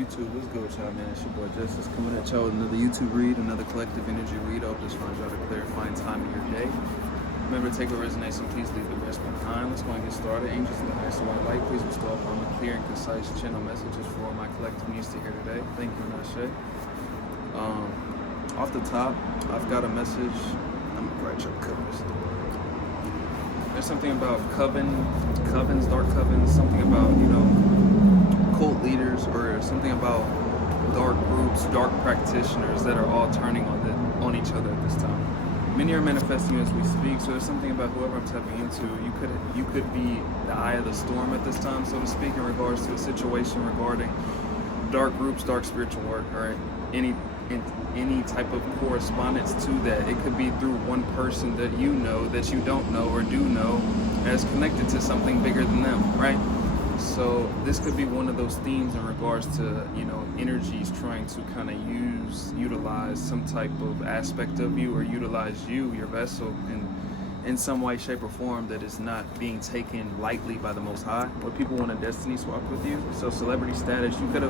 YouTube? What's good with y'all, man? It's your boy Justice coming at y'all with another YouTube read, another collective energy read. I hope this finds y'all a clarifying time in your day. Remember to take what resonates and please leave the rest behind. Let's go and get started. Angels in the highest white light, please bestow upon me clear and concise channel messages for all my collective needs to hear today. Thank you, Nashe. Off the top, I've got a message. I'm gonna write your covers. There's something about covens, dark covens, something about, cult leaders, or something about dark groups, dark practitioners that are all turning on each other at this time. Many are manifesting as we speak, so there's something about whoever I'm tapping into. You could be the eye of the storm at this time, so to speak, in regards to a situation regarding dark groups, dark spiritual work, or any type of correspondence to that. It could be through one person that you know, that you don't know or do know, as connected to something bigger than them, right? So this could be one of those themes in regards to, energies trying to kind of utilize some type of aspect of you, or utilize you, your vessel, in some way, shape, or form that is not being taken lightly by the Most High, where people want a destiny swap with you. So celebrity status, you could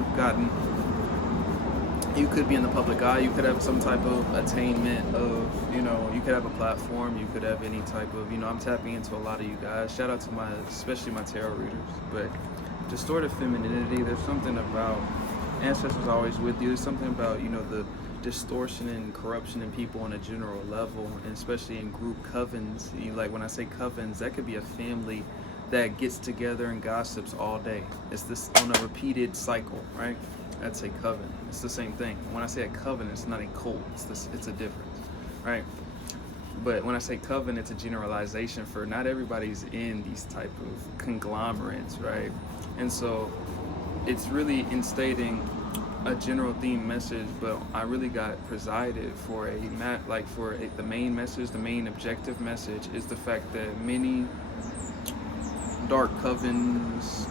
be in the public eye, you could have some type of attainment of, you could have a platform, you could have any type of, I'm tapping into a lot of you guys. Shout out to especially my tarot readers. But distorted femininity, there's something about ancestors always with you. There's something about, the distortion and corruption in people on a general level, and especially in group covens. Like when I say covens, that could be a family that gets together and gossips all day. It's this on a repeated cycle, right? That's a coven. It's the same thing. When I say a coven, it's not a cult. It's a difference, right? But when I say coven, it's a generalization for not everybody's in these type of conglomerates, right? And so it's really instating a general theme message, but I really got presided for the main message, the main objective message is the fact that many dark covens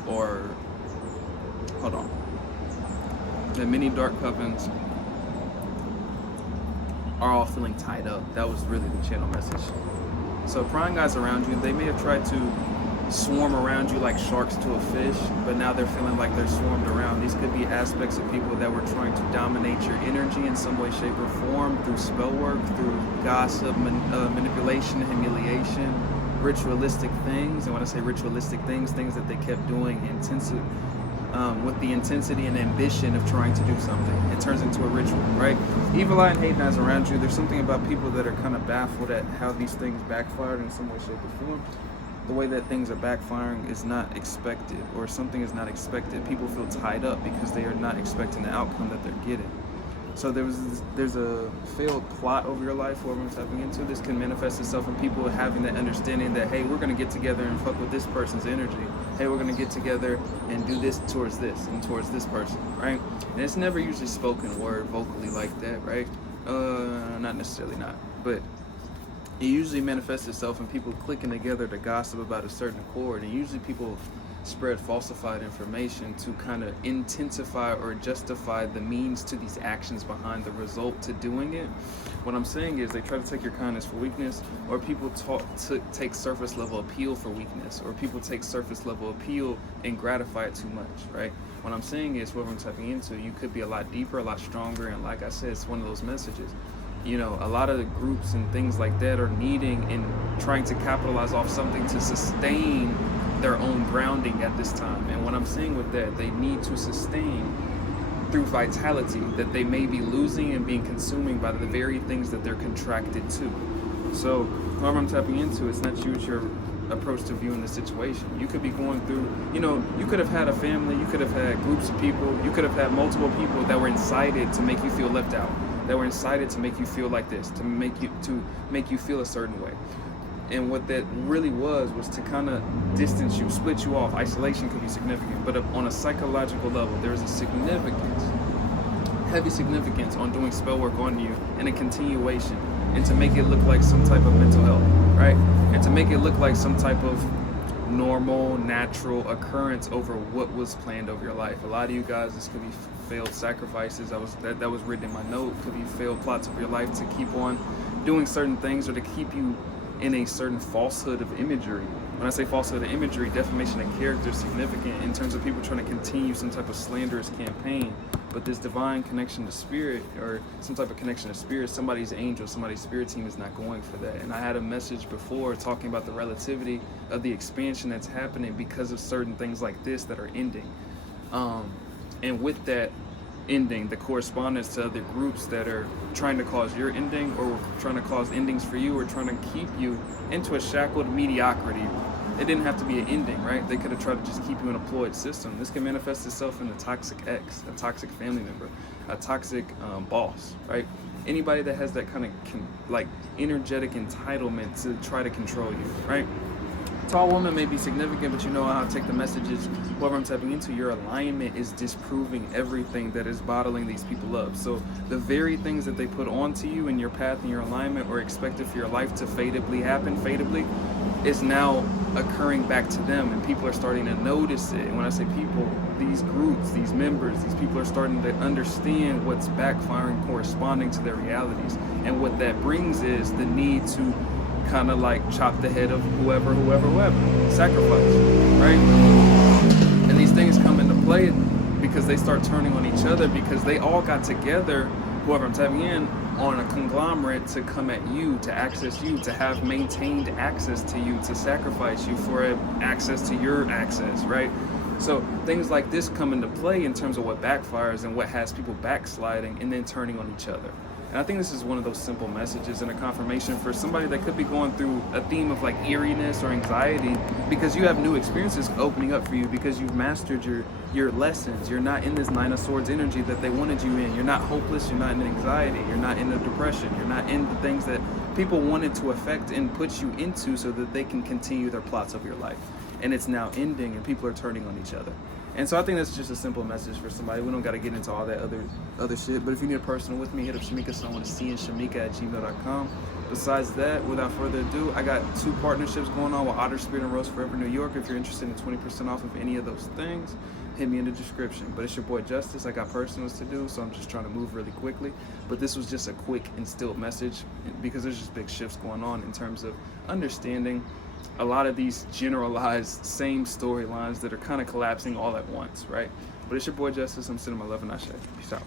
many dark covens are all feeling tied up. That was really the channel message. So prying guys around you, they may have tried to swarm around you like sharks to a fish, but now they're feeling like they're swarmed around. These could be aspects of people that were trying to dominate your energy in some way, shape, or form, through spell work, through gossip, manipulation, humiliation, ritualistic things. And when I say ritualistic things that they kept doing with the intensity and ambition of trying to do something. It turns into a ritual, right? Evil eye and hate eyes around you. There's something about people that are kind of baffled at how these things backfired in some way, shape, or form. The way that things are backfiring is not expected, or something is not expected. People feel tied up because they are not expecting the outcome that they're getting. So there's a failed plot over your life, whoever I'm tapping into. This can manifest itself in people having that understanding that, hey, we're going to get together and fuck with this person's energy. Hey, we're going to get together and do this towards this and towards this person, right? And it's never usually spoken word vocally like that, right? Not necessarily not, but it usually manifests itself in people clicking together to gossip about a certain accord. And usually people spread falsified information to kind of intensify or justify the means to these actions behind the result to doing it. What I'm saying is they try to take your kindness for weakness, or people take surface level appeal for weakness, or people take surface level appeal and gratify it too much, right? What I'm saying is, whoever I'm tapping into, you could be a lot deeper, a lot stronger, and like I said, it's one of those messages. A lot of the groups and things like that are needing and trying to capitalize off something to sustain their own grounding at this time. And what I'm saying with that, they need to sustain through vitality that they may be losing and being consuming by the very things that they're contracted to. So whoever I'm tapping into, it's not you, it's your approach to viewing the situation. You could be going through, you could have had a family, you could have had groups of people, you could have had multiple people that were incited to make you feel left out, that were incited to make you feel like this, to make you feel a certain way. And what that really was to kind of distance you, split you off. Isolation could be significant, but on a psychological level, there's a heavy significance on doing spell work on you and a continuation, and to make it look like some type of mental health, right? And to make it look like some type of normal, natural occurrence over what was planned over your life. A lot of you guys, this could be failed sacrifices. That was written in my note. Could be failed plots of your life to keep on doing certain things, or to keep you in a certain falsehood of imagery, When I say falsehood of imagery, defamation of character is significant in terms of people trying to continue some type of slanderous campaign. But this divine connection to spirit, or some type of connection to spirit, somebody's angel, somebody's spirit team is not going for that. And I had a message before talking about the relativity of the expansion that's happening because of certain things like this that are ending. And with that ending, the correspondence to other groups that are trying to cause your ending, or trying to cause endings for you, or trying to keep you into a shackled mediocrity. It didn't have to be an ending, right? They could have tried to just keep you in a ployed system. This can manifest itself in a toxic ex, a toxic family member, a toxic boss, right? Anybody that has that kind of like energetic entitlement to try to control you, right? Tall woman may be significant, but you know how to take the messages. Whoever I'm tapping into, your alignment is disproving everything that is bottling these people up. So the very things that they put onto you in your path and your alignment, or expected for your life to fatably happen, is now occurring back to them, and people are starting to notice it. And when I say people, these groups, these members, these people are starting to understand what's backfiring, corresponding to their realities. And what that brings is the need to kind of like chop the head of whoever, sacrifice, right? And these things come into play because they start turning on each other, because they all got together, whoever I'm tapping in, on a conglomerate to come at you, to access you, to have maintained access to you, to sacrifice you for access to your access, right? So things like this come into play in terms of what backfires and what has people backsliding and then turning on each other. And I think this is one of those simple messages and a confirmation for somebody that could be going through a theme of like eeriness or anxiety, because you have new experiences opening up for you, because you've mastered your lessons. You're not in this Nine of Swords energy that they wanted you in. You're not hopeless. You're not in anxiety. You're not in the depression. You're not in the things that people wanted to affect and put you into so that they can continue their plots of your life. And it's now ending, and people are turning on each other. And so I think that's just a simple message for somebody. We don't got to get into all that other shit. But if you need a personal with me, hit up Shamika, someone to see, and Shamika@gmail.com. Besides that, without further ado, I got 2 partnerships going on with Otter Spirit and Rose Forever New York. If you're interested in 20% off of any of those things, hit me in the description. But it's your boy Justice. I got personals to do, so I'm just trying to move really quickly. But this was just a quick instilled message, because there's just big shifts going on in terms of understanding a lot of these generalized same storylines that are kind of collapsing all at once, right? But it's your boy Justice. I'm sending my love and I say peace out.